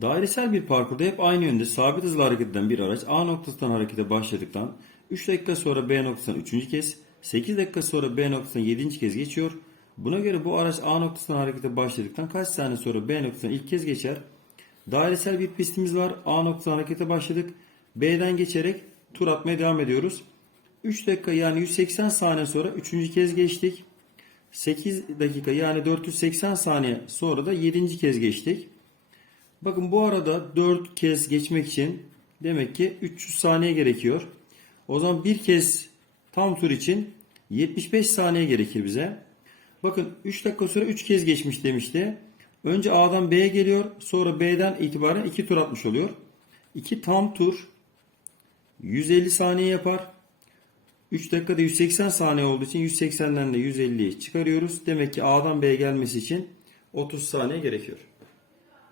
Dairesel bir parkurda hep aynı yönde sabit hızla hareket eden bir araç A noktasından harekete başladıktan 3 dakika sonra B noktasından 3. kez, 8 dakika sonra B noktasından 7. kez geçiyor. Buna göre bu araç A noktasından harekete başladıktan kaç saniye sonra B noktasından ilk kez geçer? Dairesel bir pistimiz var. A noktasından harekete başladık. B'den geçerek tur atmaya devam ediyoruz. 3 dakika yani 180 saniye sonra 3. kez geçtik. 8 dakika yani 480 saniye sonra da 7. kez geçtik. Bakın bu arada 4 kez geçmek için demek ki 300 saniye gerekiyor. O zaman bir kez tam tur için 75 saniye gerekir bize. Bakın 3 dakika sonra 3 kez geçmiş demişti. Önce A'dan B'ye geliyor. Sonra B'den itibaren 2 tur atmış oluyor. 2 tam tur 150 saniye yapar. 3 dakikada 180 saniye olduğu için 180'den de 150'yi çıkarıyoruz. Demek ki A'dan B'ye gelmesi için 30 saniye gerekiyor.